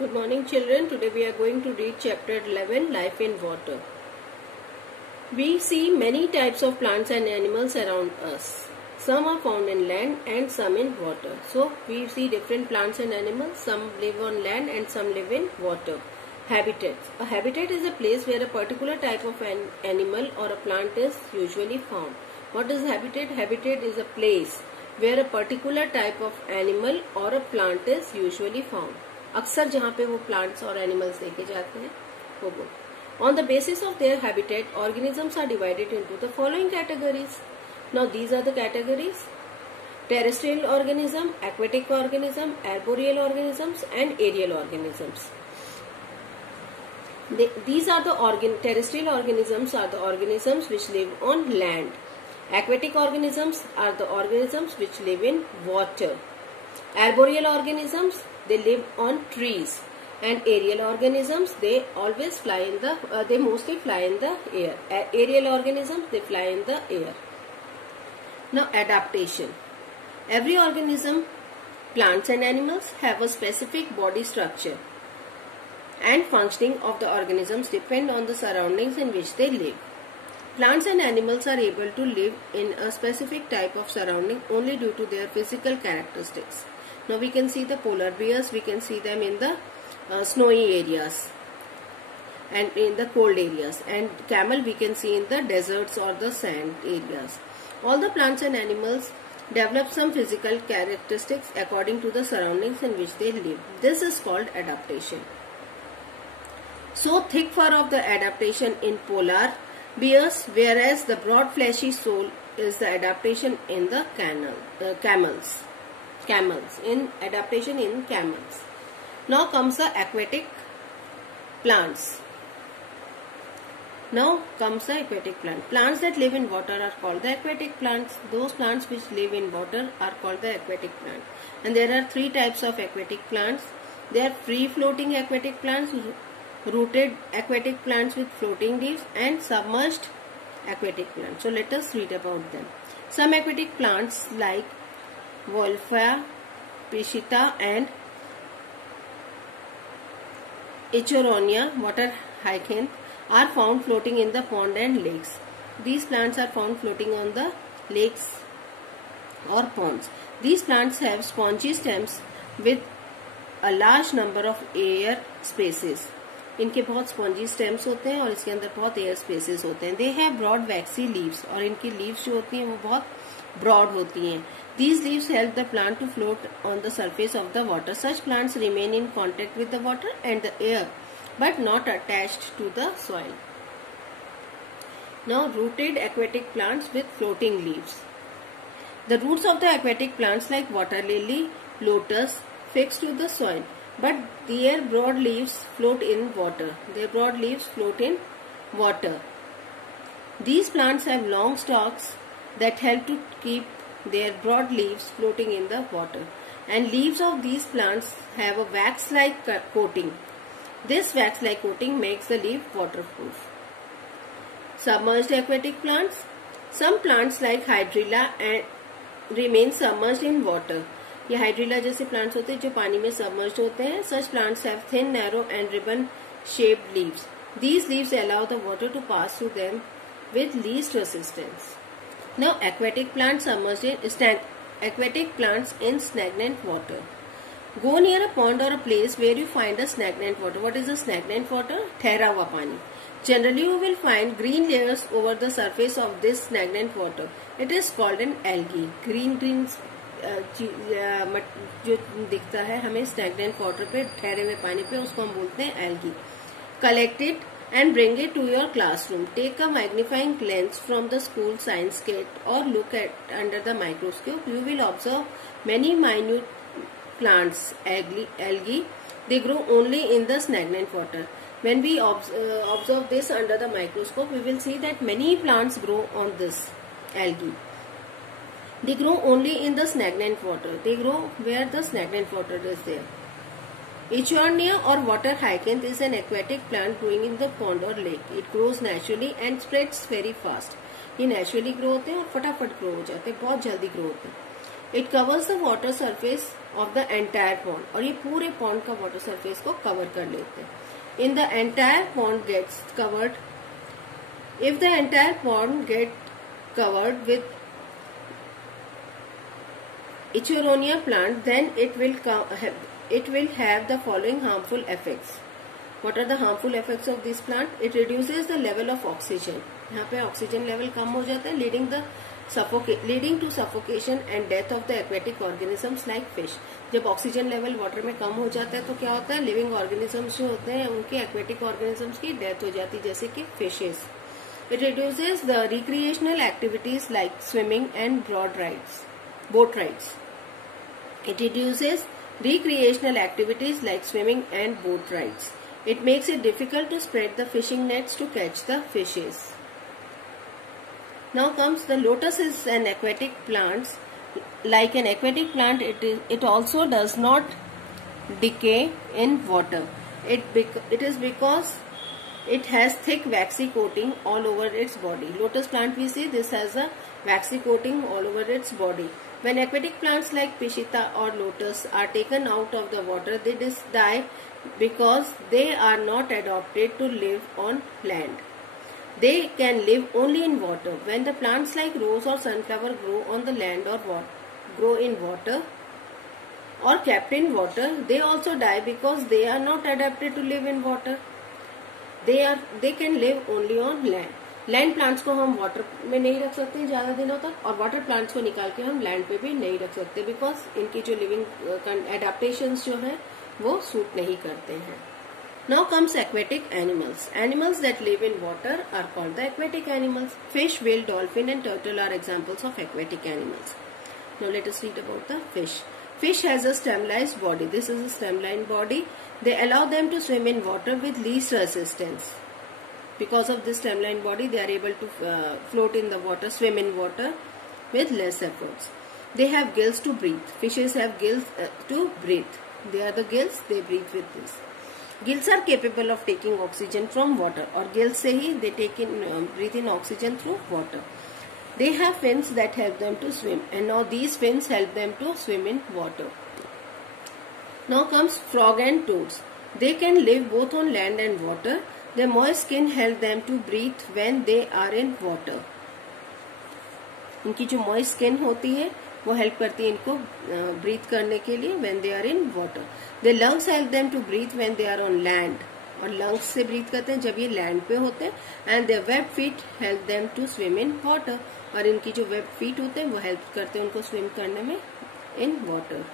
Good morning children. Today we are going to read chapter 11, Life in Water. We see many types of plants and animals around us. Some are found in land and some in water. So we see different plants and animals. Some live on land and some live in water. Habitats. A habitat is a place where a particular type of an animal or a plant is usually found. What is habitat? Habitat is a place where a particular type of animal or a plant is usually found. अक्सर जहाँ पे वो plants और animals देखे जाते हैं वो बोल on the basis of their habitat organisms are divided into the following categories. Now these are the categories: terrestrial organism, aquatic organism, arboreal organisms and aerial organisms. These are the terrestrial organisms are the organisms which live on land. Aquatic organisms are the organisms which live in water. Arboreal organisms, they live on trees, and aerial organisms, they always fly in the they mostly fly in the air. Aerial organisms, they fly in the air. Now adaptation. Every organism, plants and animals, have a specific body structure, and functioning of the organisms depend on the surroundings in which they live. Plants and animals are able to live in a specific type of surrounding only due to their physical characteristics. Now we can see the polar bears, we can see them in the snowy areas and in the cold areas, and camel we can see in the deserts or the sand areas. All the plants and animals develop some physical characteristics according to the surroundings in which they live. This is called adaptation. So thick fur of the adaptation in polar bears, whereas the broad fleshy sole is the adaptation in the camels. In adaptation in camels. Now comes the aquatic plants. Plants that live in water are called the aquatic plants. Those plants which live in water are called the aquatic plant. And there are three types of aquatic plants. They are free floating aquatic plants, rooted aquatic plants with floating leaves, and submerged aquatic plants. So let us read about them. Some aquatic plants like Wolfia, Piscita and Ichoronia, water hyacinth, are found floating in the pond and lakes. These plants are found floating on the lakes or ponds. These plants have spongy stems with a large number of air spaces. इनके बहुत spongy stems होते हैं और इसके अंदर बहुत air spaces होते हैं. They have broad waxy leaves, और इनकी लीव्स जो होती हैं वो बहुत ब्रॉड होती हैं. These leaves help the plant to float on the surface of the water. Such plants remain in contact with the water and the air, but not attached to the soil. Now, rooted aquatic plants with floating leaves. The roots of the aquatic plants like water lily, lotus, fix to the soil, but their broad leaves float in water. These plants have long stalks that help to keep their broad leaves floating in the water, and leaves of these plants have a wax-like coating. This wax-like coating makes the leaf waterproof. Submerged aquatic plants. Some plants like hydrilla remain submerged in water. ये hydrilla जैसे plants होते हैं जो पानी में submerged होते हैं. Such plants have thin, narrow and ribbon-shaped leaves. These leaves allow the water to pass through them with least resistance. Now, aquatic plants in stagnant water. Go near a pond or a place where you find a stagnant water. What is a stagnant water? ठहरा हुआ पानी. Generally, you will find green layers over the surface of this stagnant water. It is called an algae. Green जो दिखता है हमें stagnant water पे, ठहरे हुए पानी पे, उसको हम बोलते हैं algae. Collect it and bring it to your classroom. Take a magnifying lens from the school science kit or look at under the microscope. You will observe many minute plants, algae. They grow only in the stagnant water. When we observe this under the microscope, we will see that many plants grow on this algae. They grow only in the stagnant water. They grow where the stagnant water is there. Ichoronia or water hyacinth is an aquatic plant growing in the pond or lake. It grows naturally and spreads very fast. ये naturally grow होते हैं और फटाफट grow हो जाते हैं, बहुत जल्दी grow होते हैं. It covers the water surface of the entire pond, और ये पूरे pond का water surface को cover कर लेते हैं. In the entire pond gets covered, if the entire pond get covered with Ichoronia plant, then it will have the following harmful effects. What are the harmful effects of this plant? It reduces the level of oxygen. यहाँ पे oxygen level कम हो जाता है, leading to suffocation and death of the aquatic organisms like fish. जब oxygen level water में कम हो जाता है तो क्या होता है, लिविंग ऑर्गेनिजम्स जो होते हैं उनके एक्वेटिक ऑर्गेनिजम्स की डेथ हो जाती है, जैसे कि fishes. It reduces the recreational activities like swimming and boat rides. It reduces recreational activities like swimming and boat rides. It makes it difficult to spread the fishing nets to catch the fishes. Now comes the lotus is an aquatic plant. Like an aquatic plant, it also does not decay in water. It is because it has thick waxy coating all over its body. Lotus plant, we see this has a waxy coating all over its body. When aquatic plants like Pishita or lotus are taken out of the water, they die because they are not adapted to live on land. They can live only in water. When the plants like rose or sunflower grow on the land or grow in water or kept in water, they also die because they are not adapted to live in water. They can live only on land. Land plants को हम water में नहीं रख सकते ज्यादा दिनों तक, और वाटर प्लांट्स को निकाल के हम लैंड पे भी नहीं रख सकते, बिकॉज इनकी जो लिविंग एडेप्टेशंस जो है वो सूट नहीं करते हैं. Now comes aquatic animals. Animals that live in water are called the aquatic animals. Fish, whale, dolphin and turtle are examples of aquatic animals. Now let us read about the fish. Fish has a stemless body. This is a stemline body. They allow them to swim in water with least resistance. Because of this stemline body, they are able to float in the water, swim in water with less efforts. They have gills to breathe. Fishes have gills to breathe. They are the gills, they breathe with this. Gills are capable of taking oxygen from water, और gills से ही they breathe in oxygen through water. They have fins that help them to swim, and now these fins help them to swim in water. Now comes frog and toads. They can live both on land and water. Their moist skin helps them to breathe when they are in water. इनकी जो moist skin होती है वो help करती है इनको breathe करने के लिए when they are in water. Their lungs help them to breathe when they are on land. और lungs से breathe करते हैं जब ये land पे होते हैं. And their webbed feet help them to swim in water. और इनकी जो वेब फीट होते हैं वो हेल्प करते हैं उनको स्विम करने में इन वाटर.